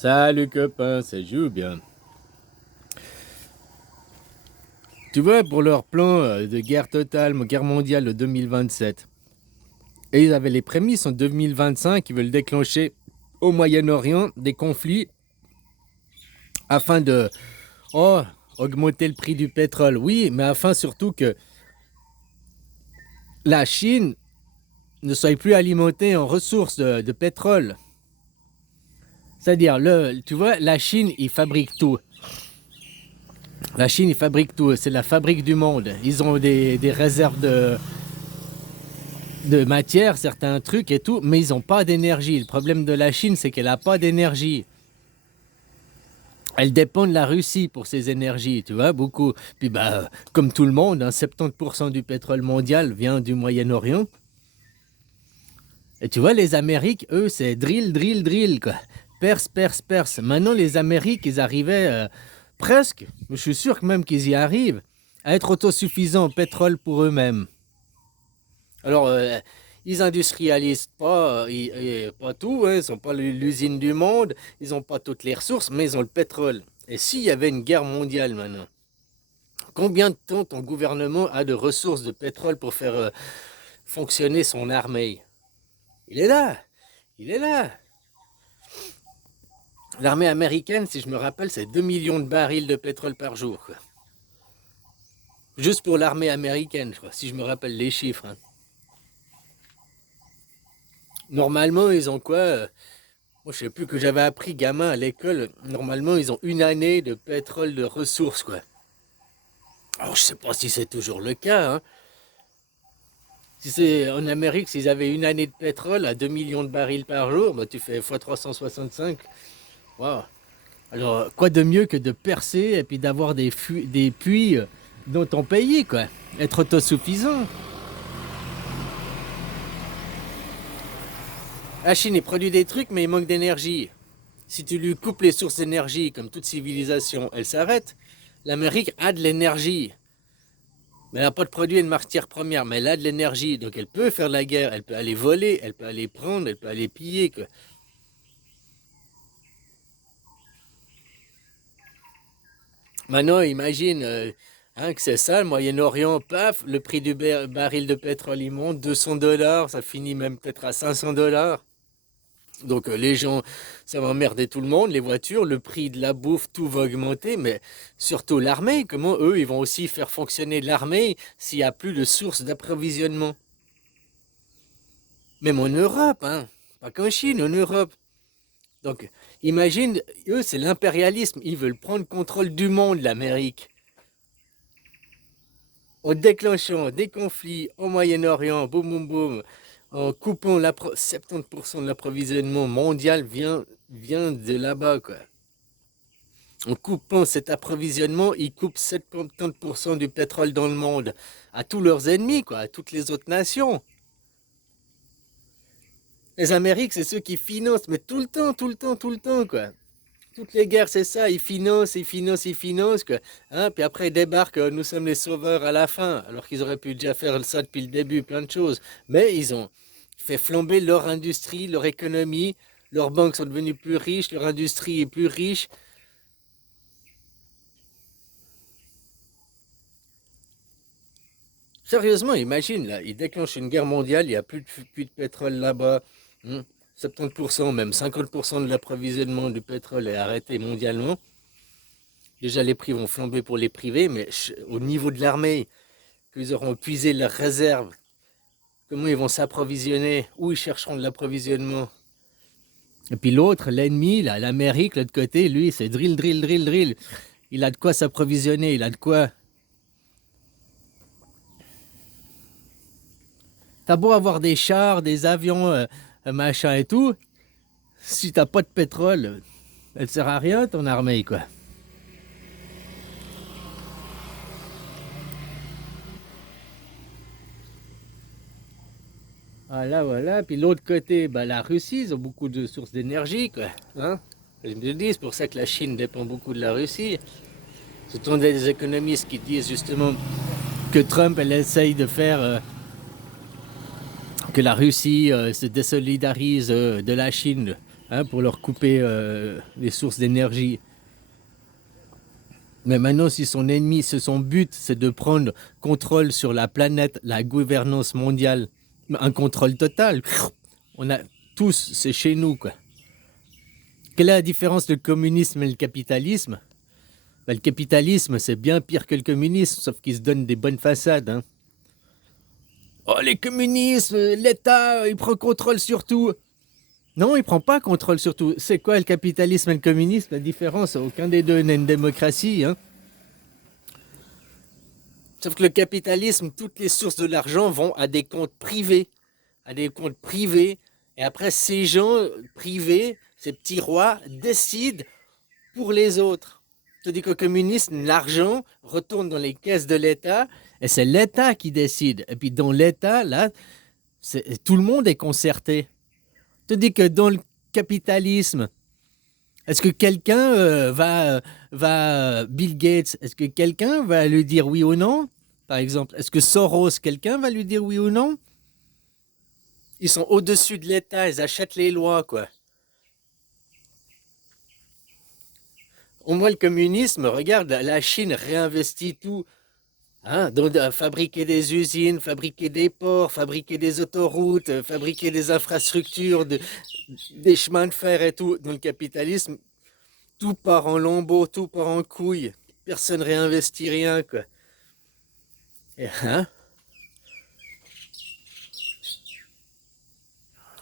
Salut copain, ça joue bien. Tu vois, pour leur plan de guerre totale, guerre mondiale de 2027, et ils avaient les prémices en 2025, ils veulent déclencher au Moyen-Orient des conflits afin de oh, augmenter le prix du pétrole. Oui, mais afin surtout que la Chine ne soit plus alimentée en ressources de pétrole. C'est-à-dire, tu vois, la Chine, ils fabriquent tout. La Chine, ils fabriquent tout. C'est la fabrique du monde. Ils ont des réserves de matière, certains trucs et tout, mais ils n'ont pas d'énergie. Le problème de la Chine, c'est qu'elle n'a pas d'énergie. Elle dépend de la Russie pour ses énergies, tu vois, beaucoup. Puis bah, comme tout le monde, hein, 70% du pétrole mondial vient du Moyen-Orient. Et tu vois, les Amériques, eux, c'est drill, drill, drill, quoi. Perse, perse, perse. Maintenant, les Amériques, ils arrivaient presque, je suis sûr que même qu'ils y arrivent, à être autosuffisants en pétrole pour eux-mêmes. Alors, ils industrialisent pas, pas tout, hein, ils n'ont pas l'usine du monde, ils n'ont pas toutes les ressources, mais ils ont le pétrole. Et s'il y avait une guerre mondiale maintenant, combien de temps ton gouvernement a de ressources de pétrole pour faire fonctionner son armée? Il est là, il est là. L'armée américaine, si je me rappelle, c'est 2 millions de barils de pétrole par jour, quoi. Juste pour l'armée américaine, je crois, si je me rappelle les chiffres, hein. Normalement, ils ont quoi moi, je sais plus que j'avais appris gamin à l'école. Normalement, ils ont une année de pétrole de ressources, quoi. Alors, je sais pas si c'est toujours le cas, hein. Si c'est en Amérique, s'ils avaient une année de pétrole à 2 millions de barils par jour, bah, tu fais x 365. Waouh. Alors, quoi de mieux que de percer et puis d'avoir des puits dans ton pays, quoi. Être autosuffisant. La Chine, il produit des trucs, mais il manque d'énergie. Si tu lui coupes les sources d'énergie, comme toute civilisation, elle s'arrête. L'Amérique a de l'énergie. Mais elle n'a pas de produit et de matière première, mais elle a de l'énergie, donc elle peut faire la guerre, elle peut aller voler, elle peut aller prendre, elle peut aller piller, quoi. Maintenant, imagine hein, que c'est ça, le Moyen-Orient, paf, le prix du baril de pétrole il monte, 200 dollars, ça finit même peut-être à 500 dollars. Donc les gens, ça va emmerder tout le monde, les voitures, le prix de la bouffe, tout va augmenter, mais surtout l'armée, comment eux, ils vont aussi faire fonctionner l'armée s'il n'y a plus de sources d'approvisionnement. Même en Europe, hein, pas qu'en Chine, en Europe. Donc, imagine, eux, c'est l'impérialisme. Ils veulent prendre contrôle du monde, l'Amérique. En déclenchant des conflits au Moyen-Orient, boum, boum, boum, en coupant 70% de l'approvisionnement mondial vient de là-bas, quoi. En coupant cet approvisionnement, ils coupent 70% du pétrole dans le monde à tous leurs ennemis, quoi, à toutes les autres nations. Les Amériques, c'est ceux qui financent, mais tout le temps, tout le temps, tout le temps, quoi. Toutes les guerres, c'est ça, ils financent, ils financent, ils financent, quoi. Hein, puis après, ils débarquent, nous sommes les sauveurs à la fin, alors qu'ils auraient pu déjà faire ça depuis le début, plein de choses. Mais ils ont fait flamber leur industrie, leur économie, leurs banques sont devenues plus riches, leur industrie est plus riche. Sérieusement, imagine, là, ils déclenchent une guerre mondiale, il n'y a plus de pétrole là-bas. Hmm. 70%, même 50% de l'approvisionnement du pétrole est arrêté mondialement. Déjà, les prix vont flamber pour les privés, mais au niveau de l'armée, qu'ils auront épuisé leurs réserves, comment ils vont s'approvisionner, où ils chercheront de l'approvisionnement. Et puis l'autre, l'ennemi, là, l'Amérique, l'autre côté, lui, c'est drill, drill, drill, drill. Il a de quoi s'approvisionner, il a de quoi. T'as beau avoir des chars, des avions, machin et tout, si t'as pas de pétrole, elle sert à rien ton armée, quoi. Voilà, voilà. Puis l'autre côté, bah, la Russie, ils ont beaucoup de sources d'énergie, quoi. Hein? Je me dis, c'est pour ça que la Chine dépend beaucoup de la Russie. Ce sont des économistes qui disent justement que Trump, elle essaye de faire que la Russie se désolidarise de la Chine hein, pour leur couper les sources d'énergie. Mais maintenant, si son ennemi, son but, c'est de prendre contrôle sur la planète, la gouvernance mondiale, un contrôle total, on a tous, c'est chez nous, quoi. Quelle est la différence entre le communisme et le capitalisme? Ben, le capitalisme, c'est bien pire que le communisme, sauf qu'il se donne des bonnes façades, hein. Oh, les communistes, l'État, il prend contrôle sur tout. Non, il prend pas contrôle sur tout. C'est quoi le capitalisme et le communisme? La différence, aucun des deux n'est une démocratie, hein. Sauf que le capitalisme, toutes les sources de l'argent vont à des comptes privés. À des comptes privés. Et après, ces gens privés, ces petits rois, décident pour les autres. Tandis qu'au communisme, l'argent retourne dans les caisses de l'État et c'est l'État qui décide. Et puis dans l'État, là, tout le monde est concerté. Tandis que dans le capitalisme, est-ce que quelqu'un Bill Gates, est-ce que quelqu'un va lui dire oui ou non? Par exemple, est-ce que Soros, quelqu'un va lui dire oui ou non? Ils sont au-dessus de l'État, ils achètent les lois, quoi. Au moins, le communisme, regarde, la Chine réinvestit tout. Hein, donc, fabriquer des usines, fabriquer des ports, fabriquer des autoroutes, fabriquer des infrastructures, des chemins de fer et tout. Dans le capitalisme, tout part en lambeaux, tout part en couilles. Personne réinvestit rien, quoi. Et, hein?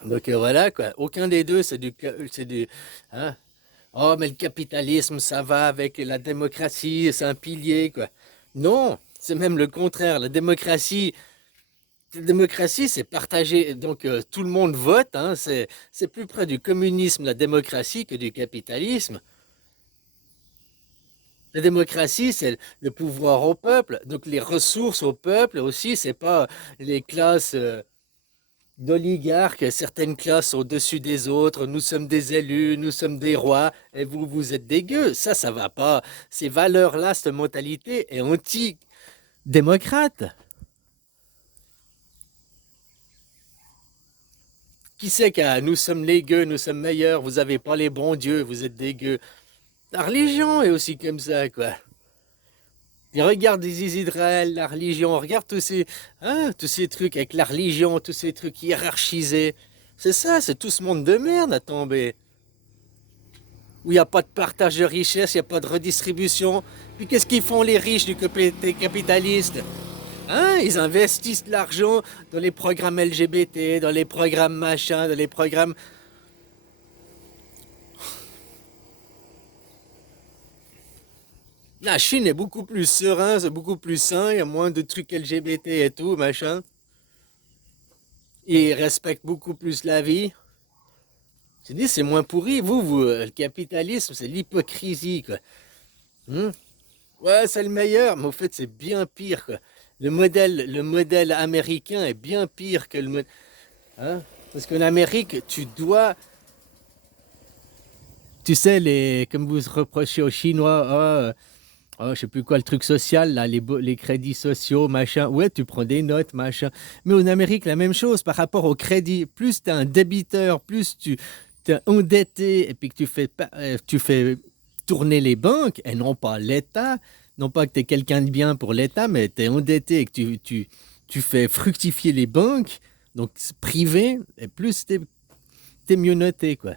Donc voilà, quoi. Aucun des deux, c'est du, hein? Oh, mais le capitalisme, ça va avec la démocratie, c'est un pilier, quoi. Non, c'est même le contraire. La démocratie, c'est partagé. Donc tout le monde vote, hein. C'est plus près du communisme, la démocratie, que du capitalisme. La démocratie, c'est le pouvoir au peuple. Donc les ressources au peuple aussi, c'est pas les classes d'oligarques, certaines classes au-dessus des autres. Nous sommes des élus, nous sommes des rois, et vous, vous êtes des gueux. Ça va pas. Ces valeurs-là, cette mentalité est anti-démocrate. Qui sait que nous sommes les gueux, nous sommes meilleurs, vous avez pas les bons dieux, vous êtes des gueux. La religion est aussi comme ça, quoi. Et regarde les Israël, la religion, regarde tous ces trucs avec la religion, tous ces trucs hiérarchisés. C'est ça, c'est tout ce monde de merde à tomber. Où il n'y a pas de partage de richesse, il n'y a pas de redistribution. Puis qu'est-ce qu'ils font les riches du côté capitaliste? Hein? Ils investissent de l'argent dans les programmes LGBT, dans les programmes machin, dans les programmes. La Chine est beaucoup plus serein, c'est beaucoup plus sain, il y a moins de trucs LGBT et tout, machin. Ils respectent beaucoup plus la vie. Je dis, c'est moins pourri. Le capitalisme, c'est l'hypocrisie, quoi. Hmm. Ouais, c'est le meilleur, mais au fait, c'est bien pire, quoi. Le modèle américain est bien pire que le modèle. Hein? Parce qu'en Amérique, tu dois. Tu sais, comme vous reprochez aux Chinois, je sais plus quoi, le truc social, là, les crédits sociaux, machin. Ouais, tu prends des notes, machin. Mais en Amérique, la même chose par rapport au crédit. Plus tu es un débiteur, plus tu es endetté et puis que tu fais tourner les banques et non pas l'État. Non pas que tu es quelqu'un de bien pour l'État, mais tu es endetté et que tu fais fructifier les banques, donc c'est privé, et plus tu es mieux noté, quoi.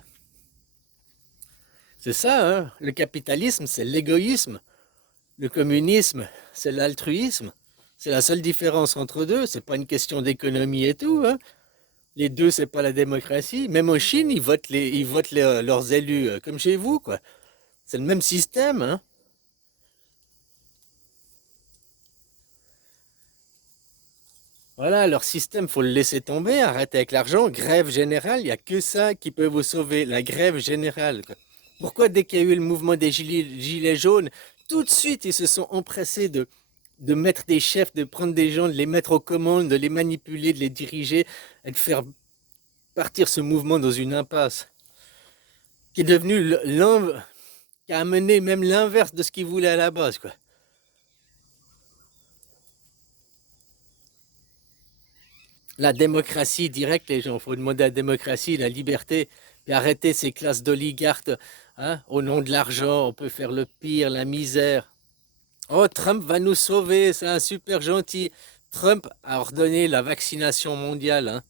C'est ça, hein? Le capitalisme, c'est l'égoïsme. Le communisme, c'est l'altruisme. C'est la seule différence entre deux. C'est pas une question d'économie et tout, hein. Les deux, c'est pas la démocratie. Même en Chine, leurs élus comme chez vous, quoi. C'est le même système, hein. Voilà, leur système, faut le laisser tomber. Arrêtez avec l'argent. Grève générale, il n'y a que ça qui peut vous sauver. La grève générale, quoi. Pourquoi dès qu'il y a eu le mouvement des gilets jaunes, tout de suite, ils se sont empressés de mettre des chefs, de prendre des gens, de les mettre aux commandes, de les manipuler, de les diriger, et de faire partir ce mouvement dans une impasse, qui est devenu qui a amené même l'inverse de ce qu'ils voulaient à la base, quoi. La démocratie directe, les gens, il faut demander à la démocratie, la liberté. Puis arrêter ces classes d'oligarques, hein, au nom de l'argent, on peut faire le pire, la misère. Oh, Trump va nous sauver, c'est un super gentil. Trump a ordonné la vaccination mondiale, hein.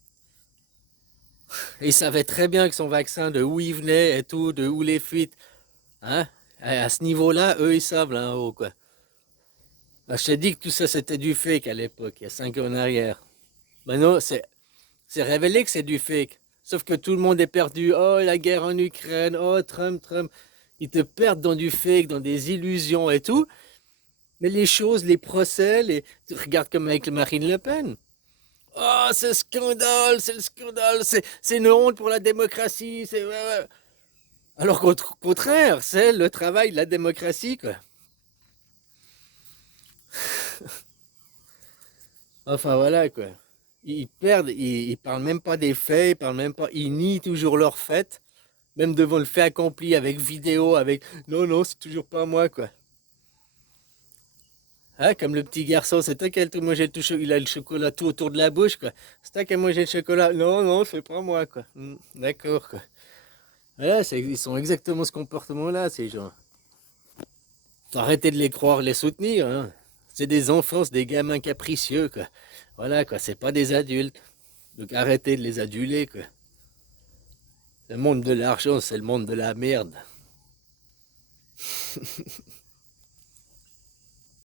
Et il savait très bien que son vaccin, de où il venait et tout, de où les fuites, hein. À ce niveau-là, eux, ils savent là-haut, quoi. Bah, je t'ai dit que tout ça, c'était du fake à l'époque, il y a 5 ans en arrière. Maintenant, c'est révélé que c'est du fake. Sauf que tout le monde est perdu. Oh, la guerre en Ukraine. Oh, Trump, Trump. Ils te perdent dans du fake, dans des illusions et tout. Mais les choses, les procès, tu regardes comme avec Marine Le Pen. Oh, c'est le scandale, c'est une honte pour la démocratie. Ouais, ouais. Alors qu'au contraire, c'est le travail de la démocratie, quoi. Enfin, voilà, quoi. Ils perdent, ils parlent même pas des faits, ils parlent même pas, ils nient toujours leurs faits, même devant le fait accompli avec vidéo, avec non, non, c'est toujours pas moi, quoi. Hein, comme le petit garçon, c'est toi qui as mangé il a le chocolat tout autour de la bouche, quoi. C'est toi qui as mangé le chocolat. Non, non, c'est pas moi, quoi. D'accord, quoi. Voilà, ils sont exactement ce comportement-là, ces gens. Faut arrêter de les croire, les soutenir, hein. C'est des enfants, c'est des gamins capricieux, quoi. Voilà, quoi, c'est pas des adultes. Donc arrêtez de les aduler, quoi. Le monde de l'argent, c'est le monde de la merde.